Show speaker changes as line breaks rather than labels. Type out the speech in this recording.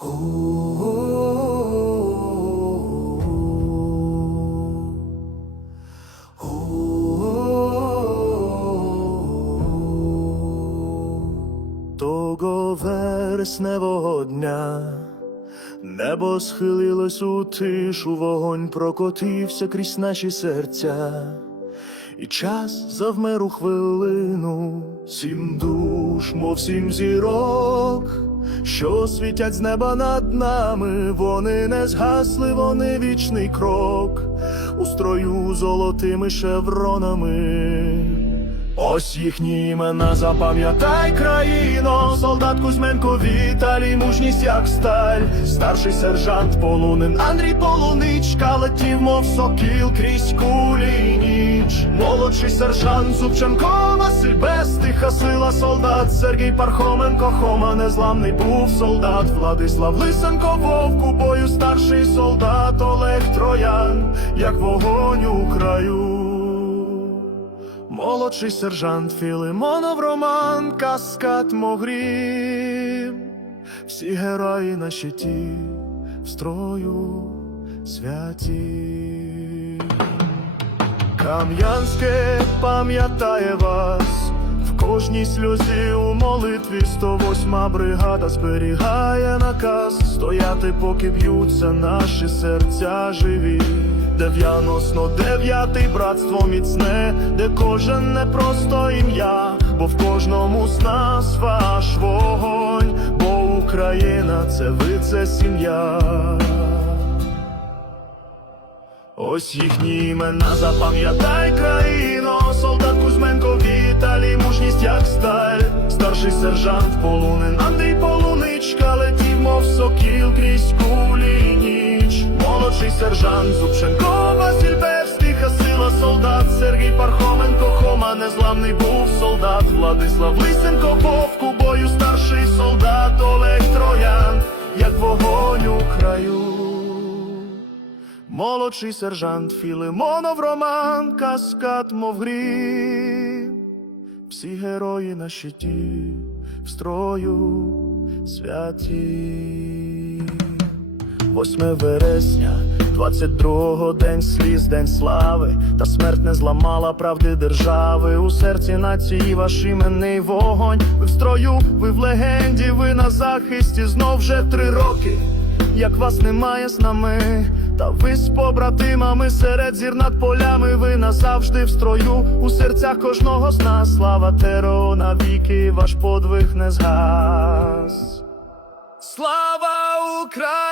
Того вересневого дня небо схилилось у тишу, вогонь прокотився крізь наші серця, і час завмер у хвилину, сім душ, мов сім зірок, що світять з неба над нами, вони не згасли, вони вічний крок у строю золотими шевронами. Ось їхні імена запам'ятай країно, солдат Кузьменко Віталій, мужність як сталь, старший сержант Полунин, Андрій Полуничка летів, мов сокіл крізь ніч. Молодший сержант Зубченко, Василь Бестиха, сила солдат, Сергій Пархоменко, Хома, незламний був солдат, Владислав Лисенко, вовк у бою, старший солдат Олег Троян, як вогонь у краю. Молодший сержант Філимонов Роман, Каскад Могрів, всі герої на щиті в строю святі. Кам'янське пам'ятає вас, в кожній сльозі у молитві 108 бригада зберігає наказ стояти, поки б'ються наші серця живі. 99-й братство міцне, де кожен не просто ім'я, бо в кожному з нас ваш вогонь, бо Україна це ви, це сім'я. Ось їхні імена запам'ятай країно, солдат Кузьменко Віталій, мужність як сталь, старший сержант Полунин, Андрій Полуничка летів, мов сокіл крізь кулі ніч. Молодший сержант Зубченко, Василь Бевстиха, сила солдат, Сергій Пархоменко, Хома, незламний був солдат, Владислав Лисенко, Молодший сержант Філимонов Роман, каскад, мов грім, всі герої на щиті, в строю святі. 8 вересня, 22-го день сліз, день слави, та смерть не зламала правди держави. У серці нації ваш іменний вогонь. Ви в строю, ви в легенді, ви на захисті знов вже три роки як вас немає з нами, та ви з побратимами серед зір над полями, ви назавжди в строю, у серцях кожного з нас, слава теро навіки, ваш подвиг не згас. Слава Україні!